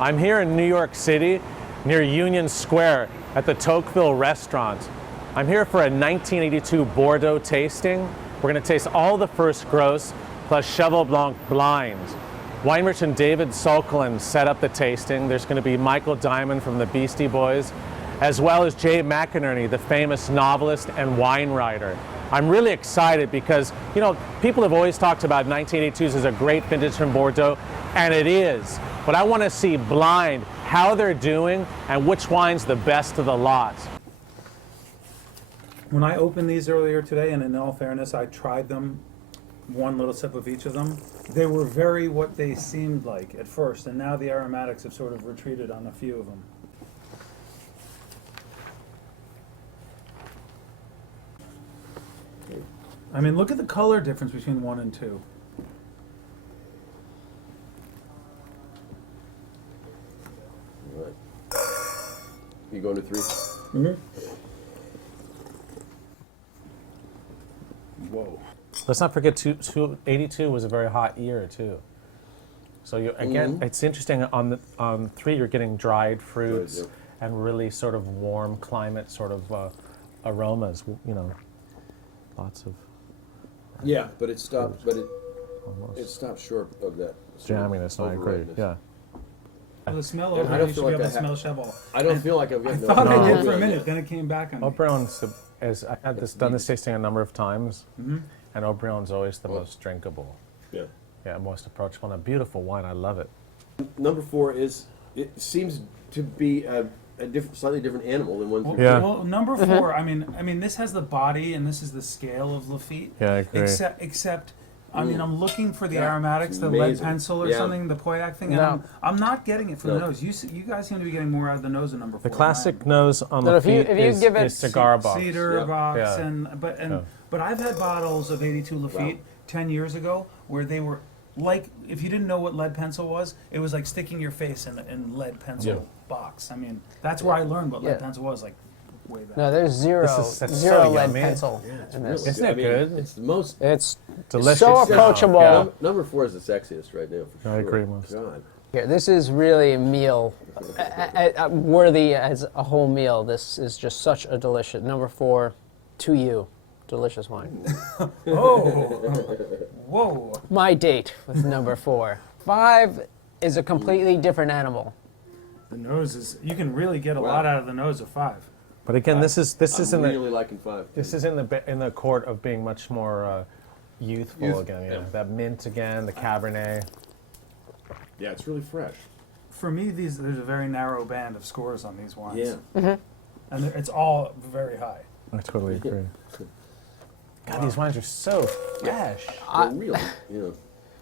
I'm here in New York City, near Union Square, at the Tocqueville restaurant. I'm here for a 1982 Bordeaux tasting. We're going to taste all the first gross, plus Cheval Blanc blind. Wine merchant David Solklin set up the tasting. There's going to be Michael Diamond from the Beastie Boys, as well as Jay McInerney, the famous novelist and wine writer. I'm really excited because, you know, people have always talked about 1982s as a great vintage from Bordeaux, and it is. But I want to see blind, how they're doing, and which wine's the best of the lot. When I opened these earlier today, and in all fairness, I tried them, one little sip of each of them. They were very what they seemed like at first, and now the aromatics have sort of retreated on a few of them. I mean, look at the color difference between 1 and 2. All right. You going to 3? Mm-hmm. Whoa. Let's not forget, 82 was a very hot year too. So you, again, it's interesting. On 3, you're getting dried fruits and really sort of warm climate sort of aromas. You know, lots of. Yeah, but it stopped. But it stopped short of that jamminess. I agree. Yeah. Well, the smell I over don't you should feel be like able I to smell Cheval. I don't feel like I've I gotten thought I did No. for a minute, then it came back on me. Aubreyon's, as I had done this tasting a number of times, and Aubreyon's always the most drinkable. Yeah. Yeah, most approachable. And a beautiful wine. I love it. Number 4 is. It seems to be a slightly different animal than 1 through Yeah. Well, number 4. I mean, this has the body and this is the scale of Lafite. Yeah, I agree. Except, I mean, I'm looking for the Yeah, aromatics, the lead amazing. pencil or Yeah. something, the Pauillac thing, and No. I'm not getting it from No. the nose. You guys seem to be getting more out of the nose in number 4. The classic nose on No, the if you- feet if you is, give it is cigar box. Cedar Yeah. box, Yeah. but I've had bottles of 82 Lafite 10 years ago where they were like, if you didn't know what lead pencil was, it was like sticking your face in lead pencil box. I mean, that's where I learned what lead pencil was, like way back. No, there's That's zero so lead yummy. pencil It's in really this. Isn't it good? It's the most It's Delicious. so approachable. Yeah. Number 4 is the sexiest right now. For I sure. agree most. God. Here, this is really a meal, worthy as a whole meal. This is just such a delicious. Number 4, to you, delicious wine. Oh, whoa. My date with number 4. 5 is a completely different animal. The nose is, you can really get a lot out of the nose of 5. But again, this is I'm in really the liking 5. this is in the court of being much more youthful again. Yeah. Yeah. That mint again, the Cabernet. Yeah, it's really fresh. For me, there's a very narrow band of scores on these wines. Yeah. And it's all very high. I totally agree. God, these wines are so fresh. They're really,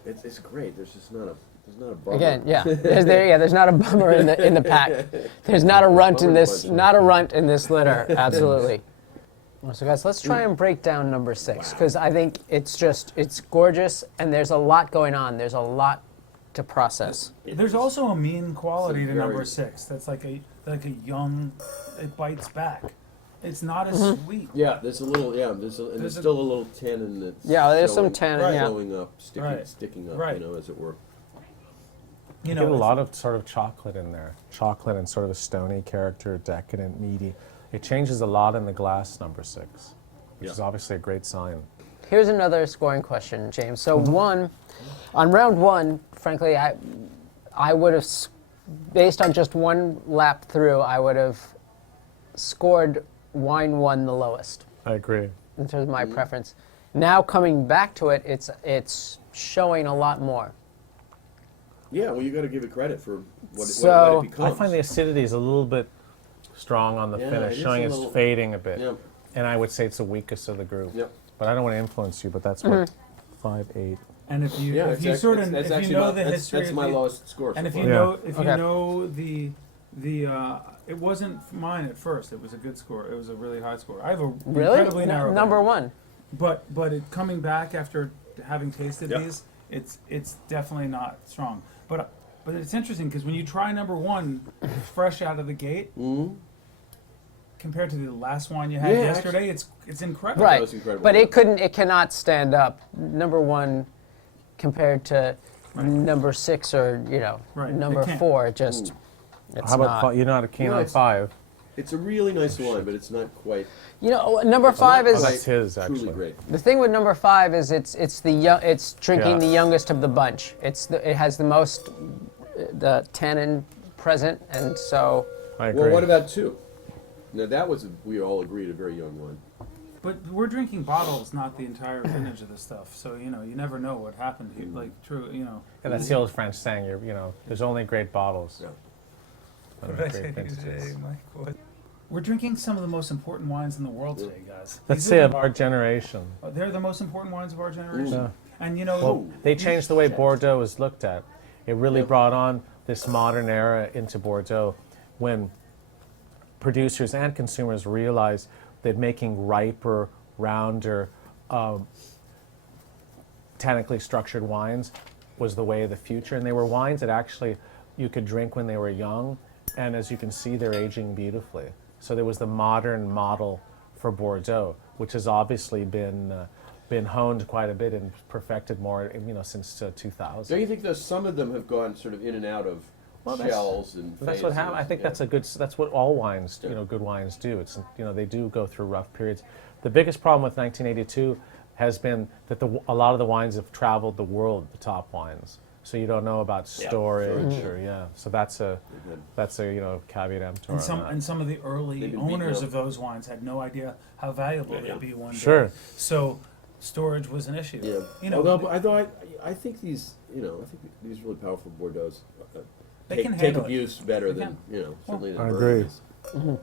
it's great. There's not a bummer. Again, yeah. There's not a bummer in the pack. There's not a runt in this. Not a runt in this litter. Absolutely. So guys, let's try and break down number 6 because I think it's gorgeous and there's a lot going on. There's a lot to process. There's also a mean quality to very- number 6. That's like a young, it bites back. It's not as sweet. Yeah, there's a little. Yeah, there's still a little tannin that's. Yeah, there's some showing- tannin, yeah. Showing up, sticking up, Right. as it were. You You get a it's- lot of sort of chocolate in there. Chocolate and sort of a stony character, decadent, meaty. It changes a lot in the glass, number 6, which Yeah. is obviously a great sign. Here's another scoring question, James. So on round 1, frankly, I would have, based on just one lap through, I would have scored wine 1 the lowest I agree. in terms of my preference. Now coming back to it, it's showing a lot more. Yeah, well, you got to give it credit for what So, it becomes. I find the acidity is a little bit strong on the Yeah, finish, it is showing a it's little- fading a bit. Yep. And I would say it's the weakest of the group. Yep. But I don't want to influence you, but that's what 5, 8. And if you Yeah, if it's you act- sort of that's if you actually know my, the that's, history that's of my the, lowest score. and so if far. you Yeah. know if Okay. you know the it wasn't mine at first. It was a good score. It was a really high score. I have a incredibly Really? narrow Number band. 1. But it coming back after having tasted Yep. these, it's definitely not strong. But it's interesting because when you try number 1 fresh out of the gate, compared to the last wine you had Yeah, yesterday, it's incredible. Right. was incredible, But yeah. it cannot stand up. Number 1 compared to number 6 or Right, number they can't. 4. It just it's How about not. you're not a keen No, on it's- 5? It's a really nice wine, but it's not quite. Number 5 is that's his, truly actually. great. the thing with number 5 is it's drinking Yeah. the youngest of the bunch. It has the most the tannin present, and so I agree. Well, what about 2? Now that was we all agreed a very young one. But we're drinking bottles, not the entire vintage of the stuff. So you never know what happened here. Like true, And that's the old French saying, there's only great bottles. Yeah. Not great vintages. We're drinking some of the most important wines in the world today, guys. Let's These say are of our generation. they're the most important wines of our generation. Yeah. And Well, they changed the way Bordeaux is looked at. It really brought on this modern era into Bordeaux when producers and consumers realized that making riper, rounder, tannically structured wines was the way of the future. And they were wines that actually you could drink when they were young. And as you can see, they're aging beautifully. So there was the modern model for Bordeaux, which has obviously been honed quite a bit and perfected more, since 2000. Don't you think though some of them have gone sort of in and out of shells and That's what phases? happened. I think Yeah. that's what all wines, good wines do. It's they do go through rough periods. The biggest problem with 1982 has been that a lot of the wines have traveled the world, the top wines. So you don't know about storage So that's a caveat emptor. and some of the early They've been beaten owners up. of those wines had no idea how valuable they'd be one day. Sure. So storage was an issue. Yeah. Although I think these really powerful Bordeaux They can take handle it. abuse better They than certainly than I agree. Burgundies.